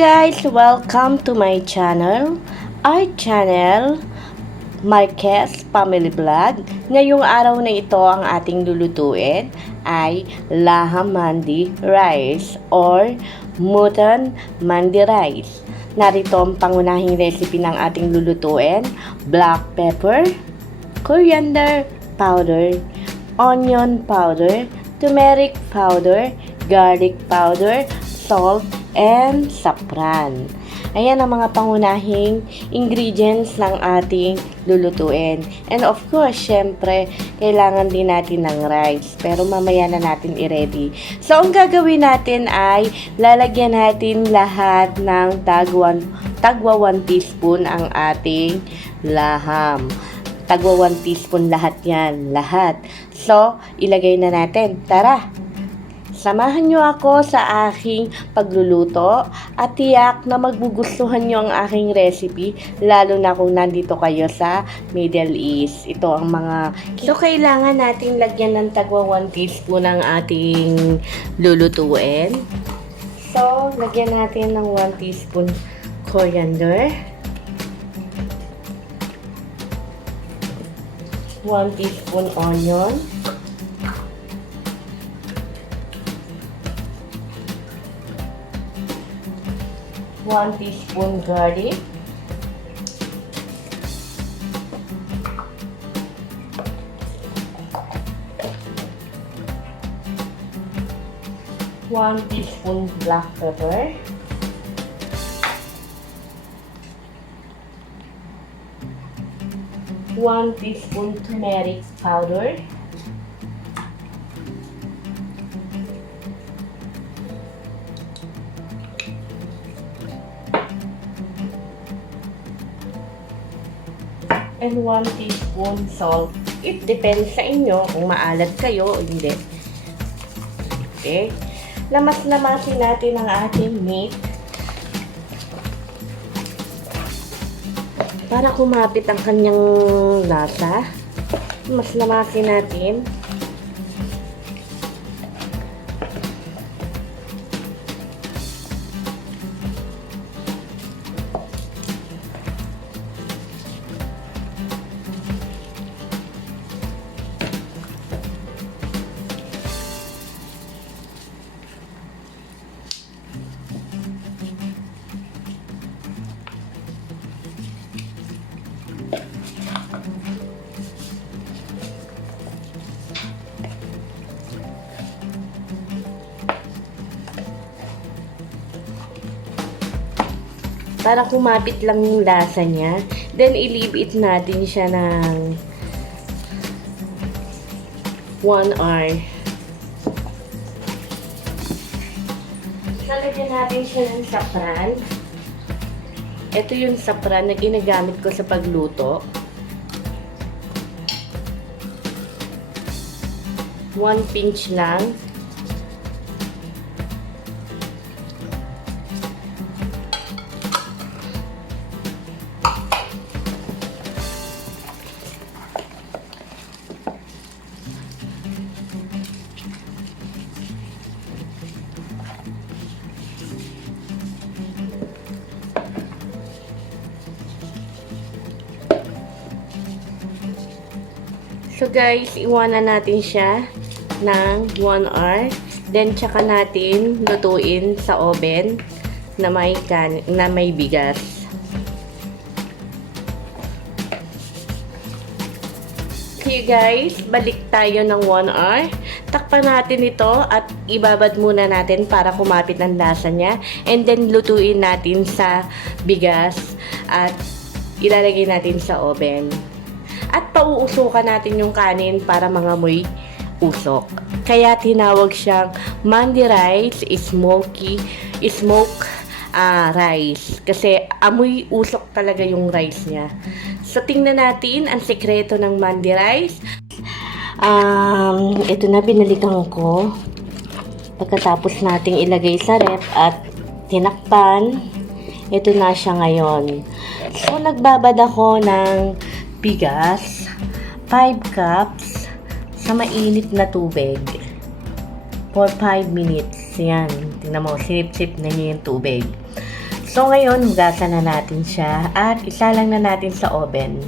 Guys, welcome to my channel. Our channel, Marquez Family Vlog. Ngayong araw na ito ang ating lulutuin ay laham mandi rice or mutton mandi rice. Narito ang pangunahing recipe ng ating lulutuin: black pepper, coriander powder, onion powder, turmeric powder, garlic powder, salt, and saffron. Ayan ang mga pangunahing ingredients ng ating lulutuin. And of course, syempre, kailangan din natin ng rice. Pero mamaya na natin i-ready. So, ang gagawin natin ay lalagyan natin lahat ng tagwa 1 teaspoon ang ating laham. Tagwa 1 teaspoon lahat yan. Lahat. So, ilagay na natin. Tara! Samahan nyo ako sa aking pagluluto at tiyak na magugustuhan nyo ang aking recipe, lalo na kung nandito kayo sa Middle East. Ito ang mga... So, kailangan nating lagyan ng tagwa 1 teaspoon ang ating lulutuin. So, lagyan natin ng 1 teaspoon coriander, 1 teaspoon onion, 1 teaspoon garlic, 1 teaspoon black pepper, 1 teaspoon turmeric powder, 1 teaspoon salt. It depends sa inyo kung maalat kayo o hindi. Okay. Lamas-lamasin natin ang ating meat para kumapit ang kanyang lasa. Mas lamasin natin. Para kumapit lang yung lasa niya. Then, i-leave it natin siya ng 1 hour. Lalagyan natin siya ng saffron. Ito yung saffron na ginagamit ko sa pagluto. 1 pinch lang. So guys, iwanan natin siya ng 1 hour. Then tsaka natin lutuin sa oven na may bigas. Okay guys, balik tayo ng 1 hour. Takpan natin ito at ibabad muna natin para kumapit ang lasa niya. And then lutuin natin sa bigas at ilalagay natin sa oven. At pauusukan natin yung kanin para mangamoy usok. Kaya tinawag siyang mandi rice, smoke rice. Kasi amoy usok talaga yung rice niya. So, tingnan natin ang sekreto ng mandi rice. Ito na, binalikan ko. Pagkatapos nating ilagay sa ref at tinakpan, ito na siya ngayon. So, nagbabad ako ng bigas, 5 cups sa mainit na tubig for 5 minutes. Yan, tingnan mo, sinip-sip na niya yung tubig. So ngayon, hugasan na natin siya at isalang na natin sa oven.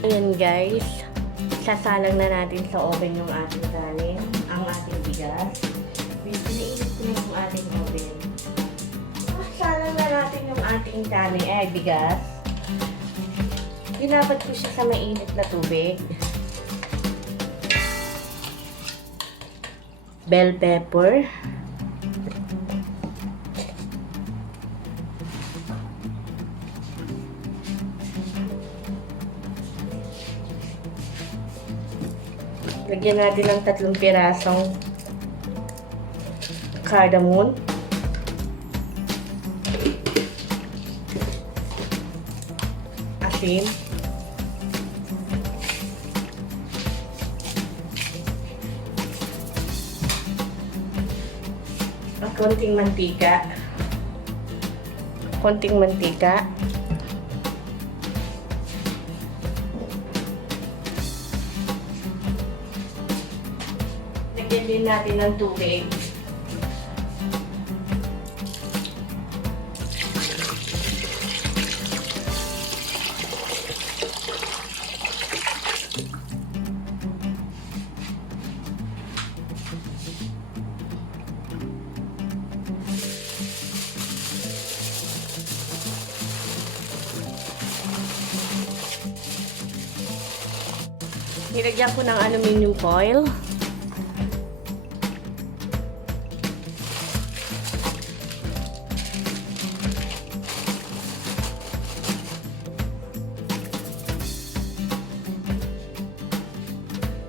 Ayan guys, sasalang na natin sa oven yung ating kanin, ang ating bigas. Pinainit ko na yung ating oven. Salang na natin yung ating kanin, bigas. Ginabad ko siya sa mainit na tubig. Bell pepper. Lagyan natin ng 3 pirasong cardamom. Asin. At konting mantika. Konting mantika. Lagyan din natin ng tubig. Nilagyan ko ng aluminum foil.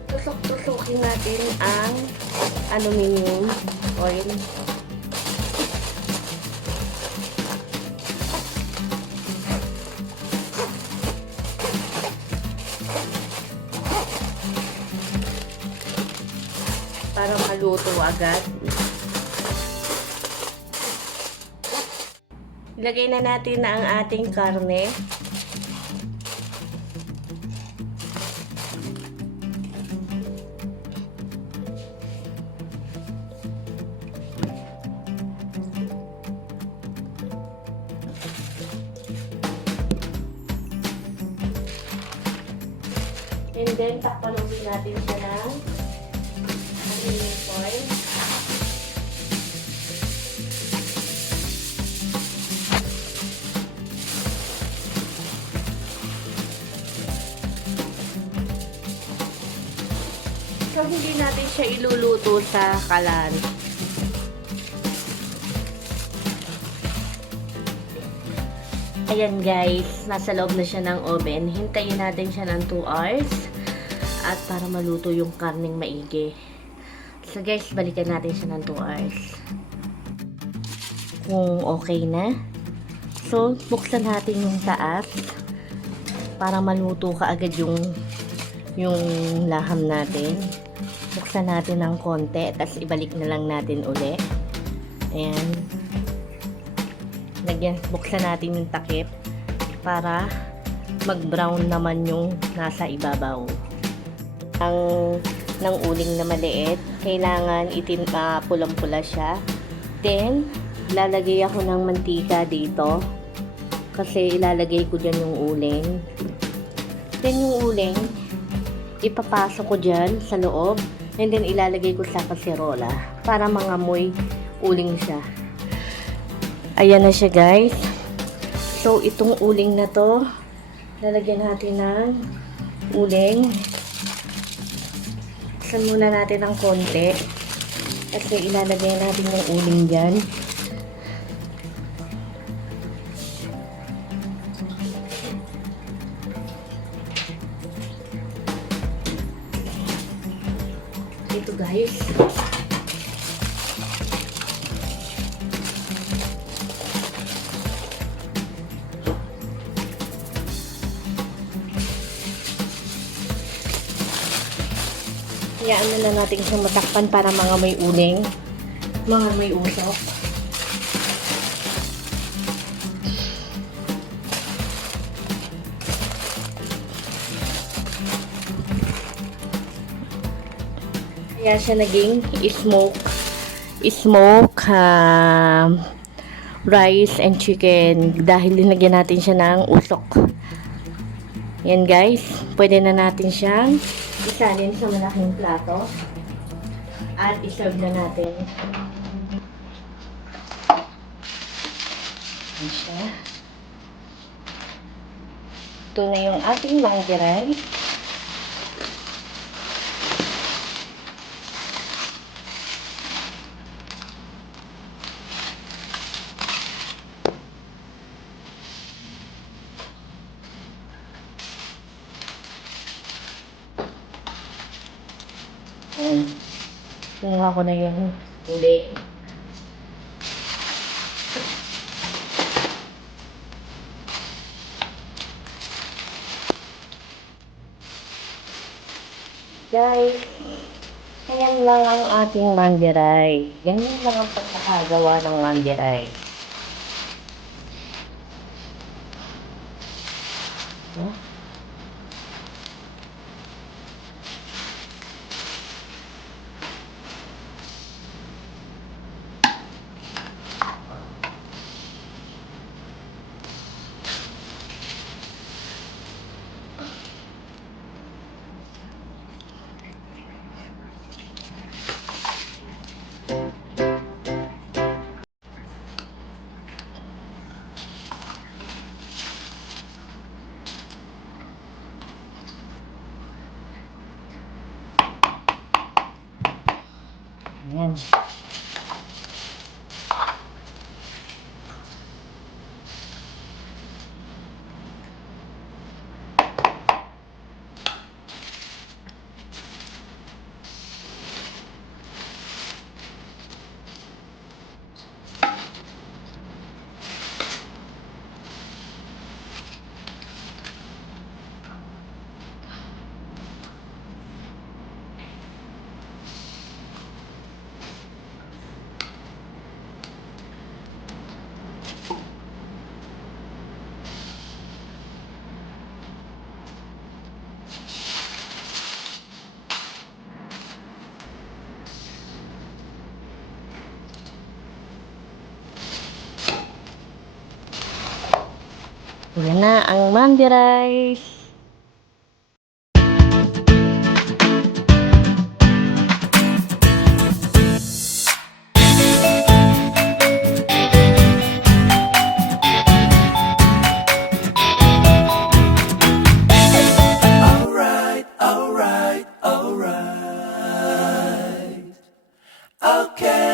Tusok-tusokin natin ang aluminum foil. Para maluto agad. Ilagay na natin na ang ating karne. And then, takpan ulit natin siya ng aluminum foil. So, hindi natin siya iluluto sa kalan. Ayan guys, nasa loob na siya ng oven. Hintayin natin siya ng 2 hours at para maluto yung karning maigi. So guys, balikan natin siya ng 2 hours. Kung okay na. So, buksan natin yung taas para maluto kaagad yung laham natin. Buksan natin ng konti, tapos ibalik na lang natin uli. Ayan. Buksan natin yung takip para mag-brown naman yung nasa ibabaw. Ng uling na maliit, kailangan pulang-pula siya. Then, lalagay ako ng mantika dito kasi ilalagay ko dyan yung uling. Then, yung uling, ipapasok ko dyan sa loob and then ilalagay ko sa kaserola para mangamoy uling siya. Ayan na siya guys. So, itong uling na to, lalagyan natin ng uling. Buksan muna natin ng konti. Kasi ilalagay natin yung uling dyan. Ito guys. Hayaan na natin siyang matakpan para mga may uling, mga may usok. Kaya siya naging smoke rice and chicken dahil linagyan natin siya ng usok. Yan guys, pwede na natin siyang isalin sa malaking plato at iserve na natin. Yan siya. Ito na yung ating manggiray. Ayan. Kinuha ko na yung hindi. Guys, ayan lang ang ating mandiray. Ganyan lang ang pagkakagawa ng mandiray. Huh? Ayan. Yan na ang mandi rice. Okay.